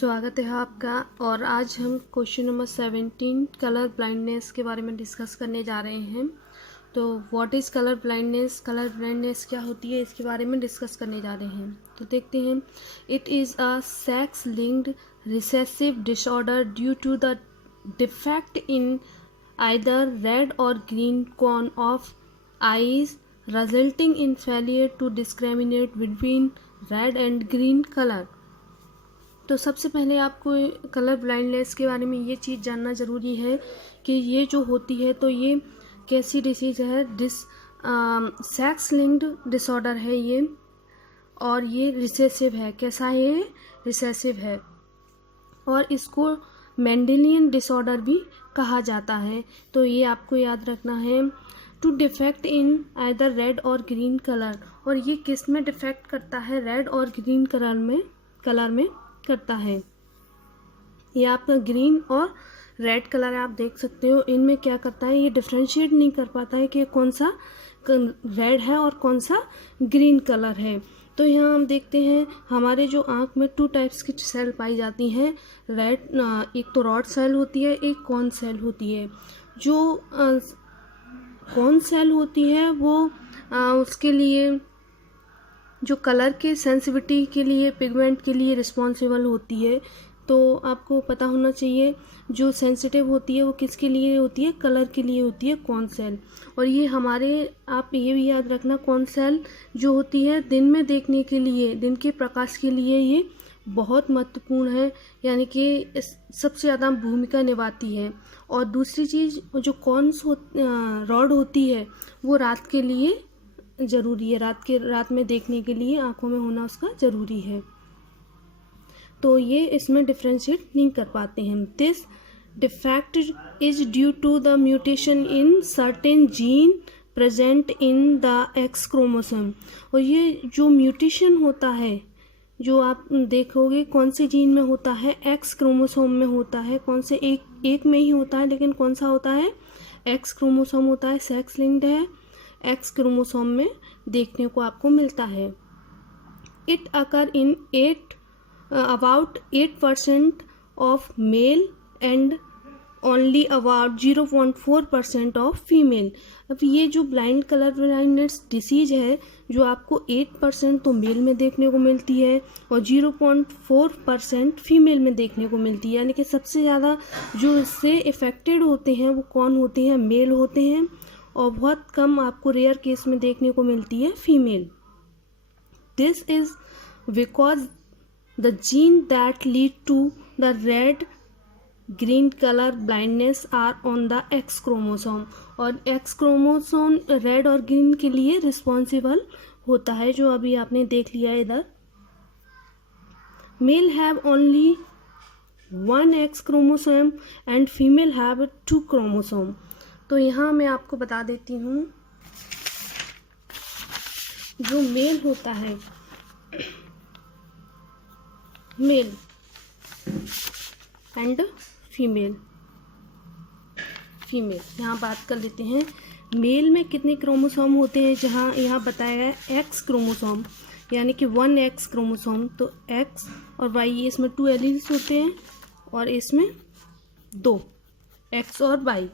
स्वागत है आपका। और आज हम क्वेश्चन नंबर 17 कलर ब्लाइंडनेस के बारे में डिस्कस करने जा रहे हैं। तो व्हाट इज़ कलर ब्लाइंडनेस क्या होती है, इसके बारे में डिस्कस करने जा रहे हैं। तो देखते हैं। It is a sex linked recessive disorder due to the defect in either red और green cone of eyes resulting in failure to discriminate between red and green color। तो सबसे पहले आपको कलर ब्लाइंडनेस के बारे में ये चीज़ जानना ज़रूरी है कि ये जो होती है तो ये कैसी डिसीज़ है। सेक्स लिंक्ड डिसऑर्डर है ये, और ये रिसेसिव है। कैसा है ये? रिसेसिव है। और इसको मेंडेलियन डिसऑर्डर भी कहा जाता है। तो ये आपको याद रखना है। To defect in either red और ग्रीन कलर, और ये किस में डिफेक्ट करता है? रेड और ग्रीन कलर में करता है। ये आपका ग्रीन और रेड कलर आप देख सकते हो, इनमें क्या करता है, ये डिफ्रेंशिएट नहीं कर पाता है कि कौन सा रेड है और कौन सा ग्रीन कलर है। तो यहाँ हम देखते हैं हमारे जो आँख में 2 टाइप्स की सेल पाई जाती हैं। एक तो रॉड सेल होती है, एक कॉन सेल होती है। जो कॉन सेल होती है वो उसके लिए जो कलर के सेंसिटिविटी के लिए, पिगमेंट के लिए रिस्पॉन्सिबल होती है। तो आपको पता होना चाहिए जो सेंसिटिव होती है वो किसके लिए होती है? कलर के लिए होती है, कॉन सेल। और ये हमारे, आप ये भी याद रखना, कॉन सेल जो होती है दिन में देखने के लिए, दिन के प्रकाश के लिए ये बहुत महत्वपूर्ण है, यानी कि सबसे ज़्यादा भूमिका निभाती है। और दूसरी चीज़, जो रॉड होती है वो रात के लिए ज़रूरी है, रात में देखने के लिए आँखों में होना उसका ज़रूरी है। तो ये इसमें डिफ्रेंशिएट नहीं कर पाते हैं। This defect is due to the mutation in certain gene present in the X chromosome. और ये जो म्यूटेशन होता है, जो आप देखोगे कौन से जीन में होता है? एक्स क्रोमोसोम में होता है। कौन से? एक में ही होता है, लेकिन कौन सा होता है? एक्स क्रोमोसोम होता है, सेक्स लिंक्ड है, एक्स क्रोमोसोम में देखने को आपको मिलता है। It occur in about 8% of male and only about 0.4% of female. अब ये जो कलर ब्लाइंडनेस डिसीज है, जो आपको 8% तो मेल में देखने को मिलती है और 0.4% फीमेल में देखने को मिलती है। यानी कि सबसे ज़्यादा जो इससे इफ़ेक्टेड होते हैं वो कौन होते हैं? मेल होते हैं, और बहुत कम आपको रेयर केस में देखने को मिलती है female. This is because the gene that lead to the red green colour blindness are on the X chromosome. और एक्स क्रोमोसोम रेड और ग्रीन के लिए रिस्पॉन्सिबल होता है, जो अभी आपने देख लिया इधर। Male have only 1 X chromosome and female have 2 chromosome. तो यहाँ मैं आपको बता देती हूँ, जो मेल होता है, मेल एंड फीमेल, यहाँ बात कर लेते हैं। मेल में कितने क्रोमोसोम होते हैं? जहाँ यहाँ बताया है एक्स क्रोमोसोम, यानी कि 1 एक्स क्रोमोसोम। तो एक्स और वाई, इसमें 2 एलील्स होते हैं, और इसमें 2 एक्स और वाई।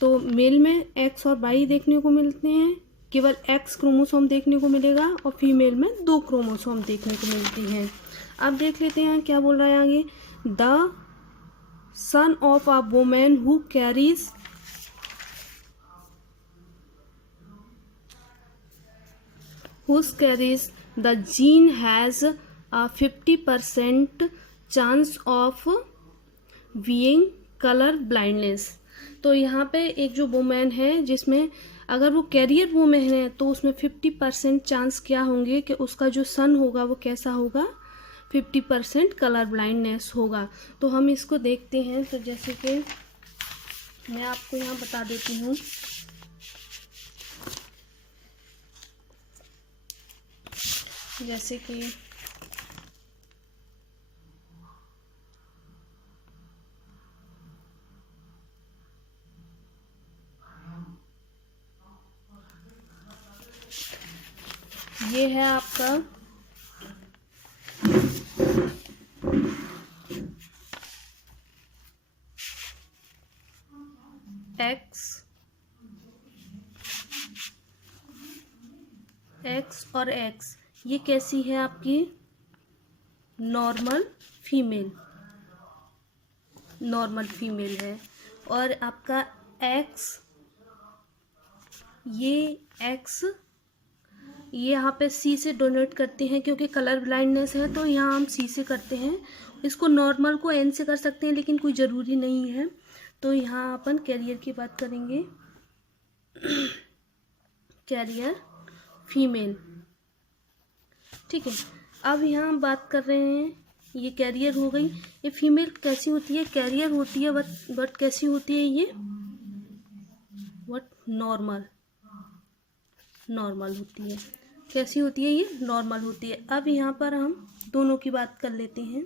तो मेल में एक्स और वाई देखने को मिलते हैं, केवल एक्स क्रोमोसोम देखने को मिलेगा, और फीमेल में 2 क्रोमोसोम देखने को मिलती हैं। अब देख लेते हैं क्या बोल रहा है आगे। The son of a woman who carries the gene has a 50% chance of being colour blindness. तो यहाँ पे एक जो वुमेन है, जिसमें अगर वो कैरियर वुमेन है, तो उसमें 50% चांस क्या होंगे कि उसका जो सन होगा वो कैसा होगा? 50% कलर ब्लाइंडनेस होगा। तो हम इसको देखते हैं। तो जैसे कि मैं आपको यहाँ बता देती हूँ, जैसे कि ये है आपका एक्स और एक्स, ये कैसी है आपकी नॉर्मल फीमेल है। और आपका एक्स, ये एक्स, ये यहाँ पे सी से डोनेट करते हैं क्योंकि कलर ब्लाइंडनेस है तो यहाँ हम सी से करते हैं। इसको नॉर्मल को एन से कर सकते हैं लेकिन कोई ज़रूरी नहीं है। तो यहाँ अपन कैरियर की बात करेंगे, कैरियर फीमेल, ठीक है। अब यहाँ हम बात कर रहे हैं, ये कैरियर हो गई। ये फीमेल कैसी होती है, कैरियर होती है बट कैसी होती है ये, नॉर्मल होती है। कैसी होती है ये, नॉर्मल होती है। अब यहाँ पर हम दोनों की बात कर लेते हैं।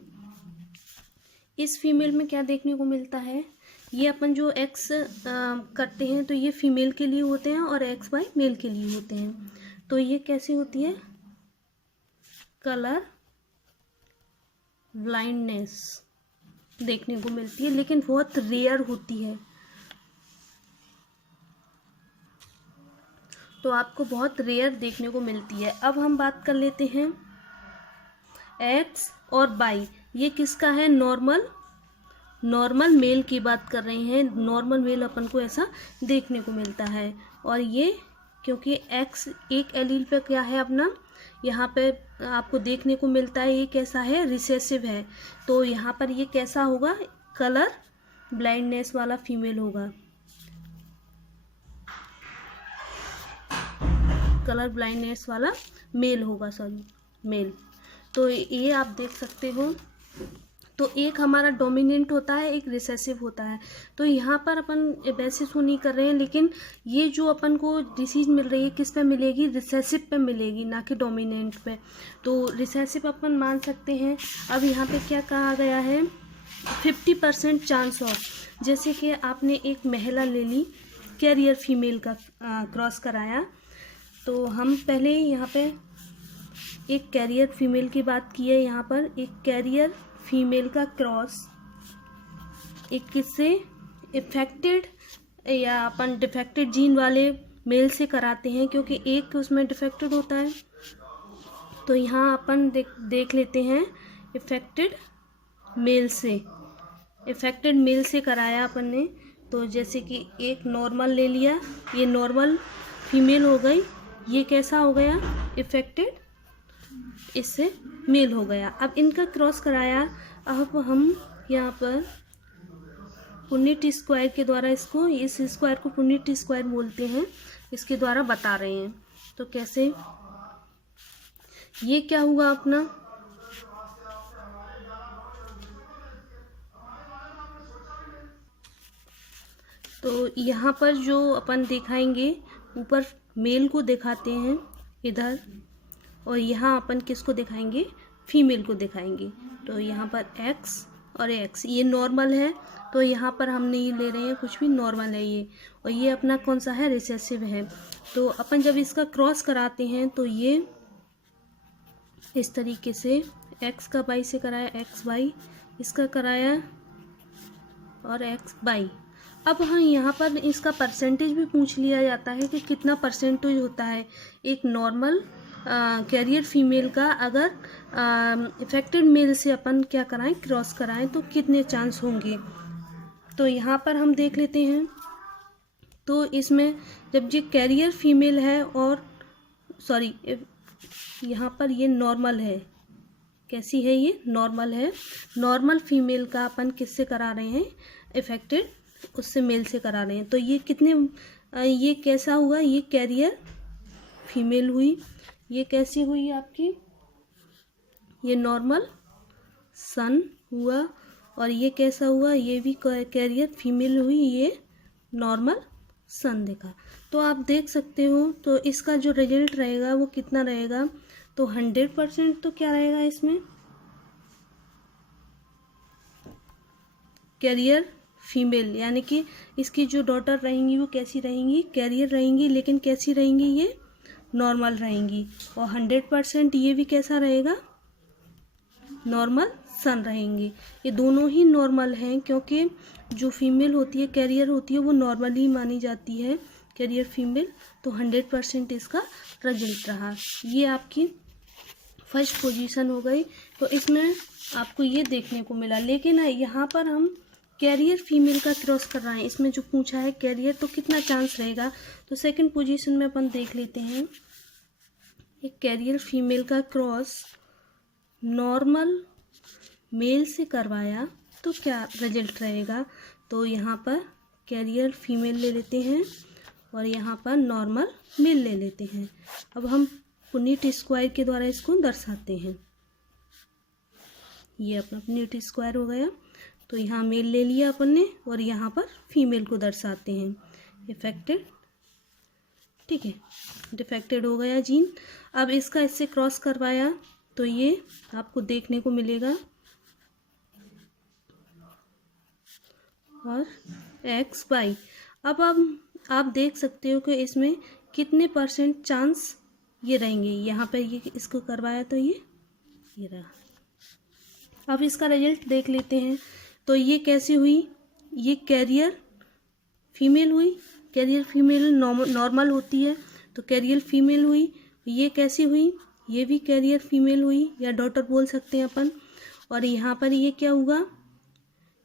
इस फीमेल में क्या देखने को मिलता है, ये अपन जो एक्स करते हैं तो ये फीमेल के लिए होते हैं और एक्स वाई मेल के लिए होते हैं। तो ये कैसी होती है, कलर ब्लाइंडनेस देखने को मिलती है लेकिन बहुत रेयर होती है। तो आपको बहुत रेयर देखने को मिलती है। अब हम बात कर लेते हैं एक्स और वाई, ये किसका है, नॉर्मल मेल की बात कर रहे हैं। नॉर्मल मेल अपन को ऐसा देखने को मिलता है। और ये क्योंकि एक्स एक एलील पे क्या है अपना, यहाँ पे आपको देखने को मिलता है, ये कैसा है, रिसेसिव है। तो यहाँ पर ये कैसा होगा, कलर ब्लाइंडनेस वाला फीमेल होगा, कलर ब्लाइंडनेस वाला मेल होगा, मेल। तो ये आप देख सकते हो। तो एक हमारा डोमिनेंट होता है, एक रिसेसिव होता है। तो यहाँ पर अपन वैसे सो नहीं कर रहे हैं लेकिन ये जो अपन को डिसीज मिल रही है किस पे मिलेगी, रिसेसिव पे मिलेगी, ना कि डोमिनेंट पे। तो रिसेसिव अपन मान सकते हैं। अब यहाँ पे क्या कहा गया है, 50% चांस ऑफ, जैसे कि आपने एक महिला ले ली, कैरियर फीमेल का क्रॉस कराया, तो हम पहले यहाँ पे एक कैरियर फीमेल की बात की है। यहाँ पर एक कैरियर फीमेल का क्रॉस एक किससे, इफेक्टेड या अपन डिफेक्टेड जीन वाले मेल से कराते हैं क्योंकि एक उसमें डिफेक्टेड होता है। तो यहाँ अपन देख लेते हैं, इफेक्टेड मेल से कराया अपन ने। तो जैसे कि एक नॉर्मल ले लिया, ये नॉर्मल फीमेल हो गई, ये कैसा हो गया, इफेक्टेड, इससे मेल हो गया। अब इनका क्रॉस कराया। अब हम यहाँ पर पुन्नेट स्क्वायर के द्वारा इसको, इस स्क्वायर को पुन्नेट स्क्वायर बोलते हैं, इसके द्वारा बता रहे हैं। तो कैसे, ये क्या हुआ अपना, तो यहाँ पर जो अपन दिखाएंगे, ऊपर मेल को दिखाते हैं इधर, और यहाँ अपन किसको दिखाएंगे, फीमेल को दिखाएंगे। तो यहाँ पर एक्स और एक्स, ये नॉर्मल है तो यहाँ पर हम नहीं ले रहे हैं कुछ भी, नॉर्मल है ये। और ये अपना कौन सा है, रिसेसिव है। तो अपन जब इसका क्रॉस कराते हैं तो ये इस तरीके से एक्स का वाई से कराया, एक्स वाई, इसका कराया और एक्स वाई। अब हाँ, यहाँ पर इसका परसेंटेज भी पूछ लिया जाता है कि कितना परसेंटेज होता है एक नॉर्मल कैरियर फीमेल का, अगर इफेक्टेड मेल से अपन क्या कराएं, क्रॉस कराएं, तो कितने चांस होंगे। तो यहाँ पर हम देख लेते हैं। तो इसमें जब ये कैरियर फीमेल है और सॉरी, यहाँ पर ये नॉर्मल है, कैसी है ये, नॉर्मल है। नॉर्मल फीमेल का अपन किससे करा रहे हैं, इफेक्टेड उससे मेल से करा रहे हैं। तो ये कितने, ये कैसा हुआ, ये कैरियर फीमेल हुई। ये कैसी हुई आपकी, ये नॉर्मल सन हुआ। और ये कैसा हुआ, ये भी कैरियर फीमेल हुई, ये नॉर्मल सन देखा। तो आप देख सकते हो। तो इसका जो रिजल्ट रहेगा वो कितना रहेगा, तो 100% तो क्या रहेगा इसमें, कैरियर फीमेल, यानी कि इसकी जो डॉटर रहेंगी वो कैसी रहेंगी, कैरियर रहेंगी, लेकिन कैसी रहेंगी, ये नॉर्मल रहेंगी। और 100% ये भी कैसा रहेगा, नॉर्मल सन रहेंगे। ये दोनों ही नॉर्मल हैं, क्योंकि जो फीमेल होती है कैरियर होती है वो नॉर्मली मानी जाती है, कैरियर फीमेल। तो 100% इसका रिजल्ट रहा। ये आपकी फर्स्ट पोजीशन हो गई। तो इसमें आपको ये देखने को मिला, लेकिन यहाँ पर हम कैरियर फीमेल का क्रॉस कर रहे हैं। इसमें जो पूछा है कैरियर, तो कितना चांस रहेगा। तो सेकंड पोजीशन में अपन देख लेते हैं, एक कैरियर फीमेल का क्रॉस नॉर्मल मेल से करवाया तो क्या रिजल्ट रहेगा। तो यहाँ पर कैरियर फीमेल ले लेते हैं और यहाँ पर नॉर्मल मेल ले लेते हैं। अब हम पुनीट स्क्वायर के द्वारा इसको दर्शाते हैं। ये अपना पुनीट स्क्वायर हो गया। तो यहाँ मेल ले लिया अपन ने और यहाँ पर फीमेल को दर्शाते हैं, इफेक्टेड। ठीक है, डिफेक्टेड हो गया जीन। अब इसका इससे क्रॉस करवाया तो ये आपको देखने को मिलेगा और XY। अब आप देख सकते हो कि इसमें कितने % चांस ये रहेंगे। यहाँ पर ये इसको करवाया तो ये रहा। अब इसका रिजल्ट देख लेते हैं। तो ये कैसी हुई, ये कैरियर फीमेल हुई। कैरियर फीमेल नॉर्मल होती है, तो कैरियर फीमेल हुई। ये कैसी हुई, ये भी कैरियर फीमेल हुई या डॉटर बोल सकते हैं अपन। और यहाँ पर ये क्या हुआ,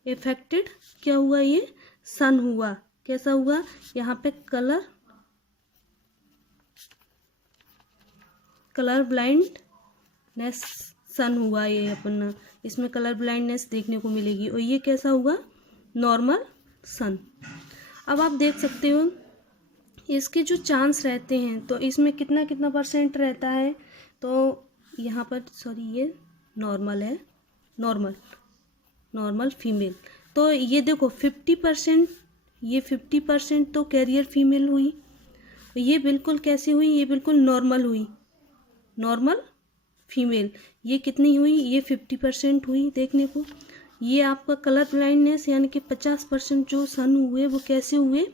इफेक्टेड क्या हुआ, ये सन हुआ। कैसा हुआ, यहाँ पे कलर ब्लाइंडनेस सन हुआ। ये अपना इसमें कलर ब्लाइंडनेस देखने को मिलेगी। और ये कैसा हुआ, नॉर्मल सन। अब आप देख सकते हो इसके जो चांस रहते हैं, तो इसमें कितना % रहता है। तो यहाँ पर ये नॉर्मल है, नॉर्मल फीमेल। तो ये देखो 50%, ये 50% तो कैरियर फीमेल हुई। ये बिल्कुल कैसी हुई, ये बिल्कुल नॉर्मल हुई, नॉर्मल फीमेल। ये कितनी हुई, ये 50% हुई देखने को। ये आपका कलर ब्लाइंडनेस यानी कि 50% जो सन हुए वो कैसे हुए,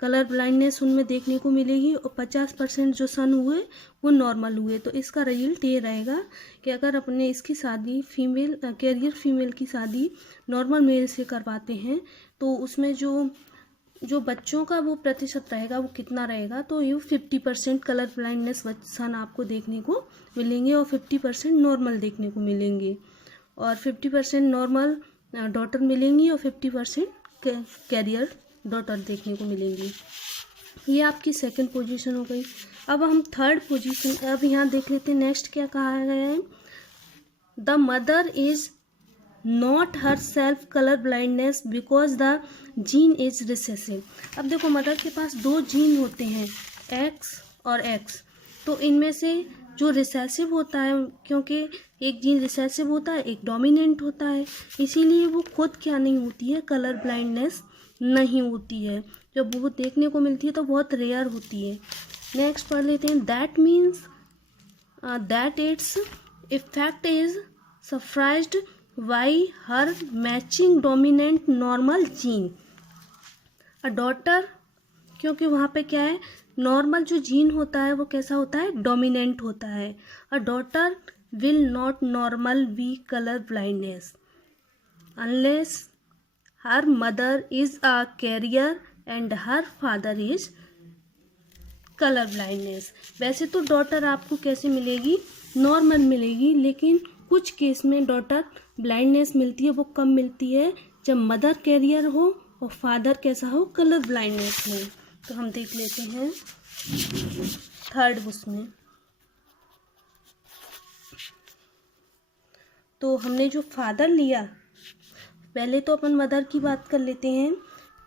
कलर ब्लाइंडनेस उनमें देखने को मिलेगी। और 50% जो सन हुए वो नॉर्मल हुए। तो इसका रिजल्ट ये रहेगा कि अगर अपने इसकी शादी फीमेल कैरियर फीमेल की शादी नॉर्मल मेल से करवाते हैं तो उसमें जो बच्चों का वो प्रतिशत रहेगा वो कितना रहेगा। तो ये 50% कलर ब्लाइंडनेस सन आपको देखने को मिलेंगे और 50% नॉर्मल देखने को मिलेंगे। और 50% नॉर्मल डॉटर मिलेंगी और 50% कैरियर डॉटर देखने को मिलेंगी। ये आपकी सेकंड पोजीशन हो गई। अब हम थर्ड पोजीशन, अब यहाँ देख लेते हैं नेक्स्ट क्या कहा गया है। The mother is not her self colour blindness because the gene is recessive. अब देखो मदर के पास 2 जीन होते हैं, X और X। तो इनमें से जो रिसेसिव होता है, क्योंकि एक जीन रिसेसिव होता है, एक डोमिनेंट होता है, इसीलिए वो खुद क्या नहीं होती है, कलर ब्लाइंडनेस नहीं होती है। जब वो देखने को मिलती है तो बहुत रेयर होती है। नेक्स्ट पढ़ लेते हैं। That means that it's effect is suppressed by her matching dominant normal gene. A daughter, क्योंकि वहाँ पे क्या है, नॉर्मल जो जीन होता है वो कैसा होता है, डोमिनेंट होता है। A daughter will not normal be colour blindness unless her mother is a carrier and her father is colour blindness. वैसे तो डॉटर आपको कैसे मिलेगी, नॉर्मल मिलेगी, लेकिन कुछ केस में डॉटर ब्लाइंडनेस मिलती है, वो कम मिलती है जब मदर कैरियर हो और फादर कैसा हो, कलर ब्लाइंडनेस हो। तो हम देख लेते हैं थर्ड उसमें। तो हमने जो फादर लिया, पहले तो अपन मदर की बात कर लेते हैं।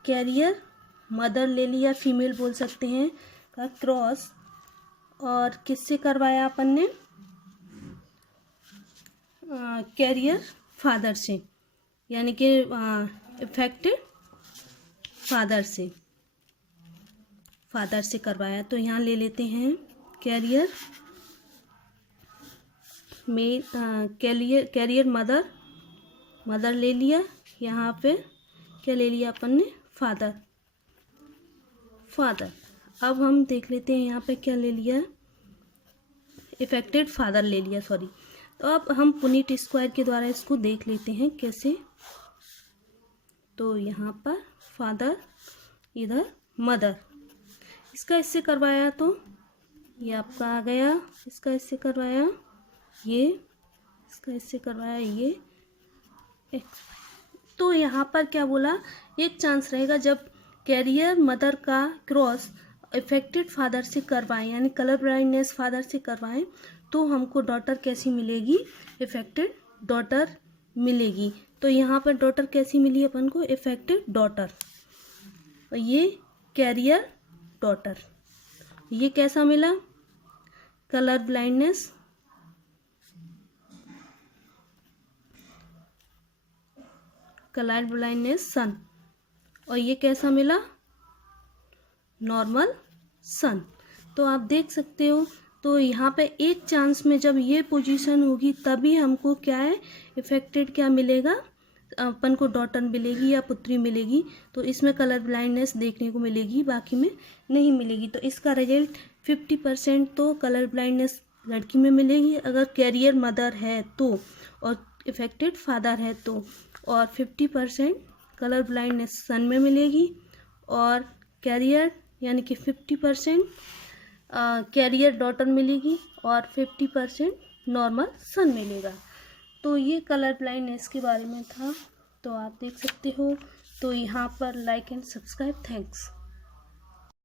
कैरियर मदर ले लिया, फीमेल बोल सकते हैं, का क्रॉस, और किससे करवाया अपन ने, कैरियर फादर से, यानी कि इफेक्टेड फादर से करवाया। तो यहाँ ले लेते हैं कैरियर में कैरियर मदर ले लिया। यहाँ पे क्या ले लिया अपन ने, फादर। अब हम देख लेते हैं यहाँ पे क्या ले लिया, इफेक्टेड फादर ले लिया, सॉरी। तो अब हम पुनीट स्क्वायर के द्वारा इसको देख लेते हैं कैसे। तो यहाँ पर फादर, इधर मदर, इसका इससे करवाया तो ये आपका आ गया, इसका इससे करवाया ये, इसका इससे करवाया ये एक्स। तो यहाँ पर क्या बोला, एक चांस रहेगा जब कैरियर मदर का क्रॉस इफेक्टेड फादर से करवाएं, यानी कलर ब्लाइंडनेस फादर से करवाएं, तो हमको डॉटर कैसी मिलेगी, इफेक्टेड डॉटर मिलेगी। तो यहाँ पर डॉटर कैसी मिली अपन को, इफेक्टेड डॉटर, और ये कैरियर डॉटर। ये कैसा मिला, कलर ब्लाइंडनेस सन। और ये कैसा मिला, नॉर्मल सन। तो आप देख सकते हो, तो यहाँ पे एक चांस में जब ये पोजीशन होगी तभी हमको क्या है, इफेक्टेड क्या मिलेगा, अपन को डॉटर मिलेगी या पुत्री मिलेगी। तो इसमें कलर ब्लाइंडनेस देखने को मिलेगी, बाकी में नहीं मिलेगी। तो इसका रिजल्ट 50% तो कलर ब्लाइंडनेस लड़की में मिलेगी अगर कैरियर मदर है तो, और इफेक्टेड फादर है तो, और 50% कलर ब्लाइंडनेस सन में मिलेगी, और कैरियर यानी कि 50% कैरियर डॉटर मिलेगी, और 50% नॉर्मल सन मिलेगा। तो ये कलर ब्लाइंडनेस के बारे में था, तो आप देख सकते हो। तो यहाँ पर लाइक एंड सब्सक्राइब, थैंक्स।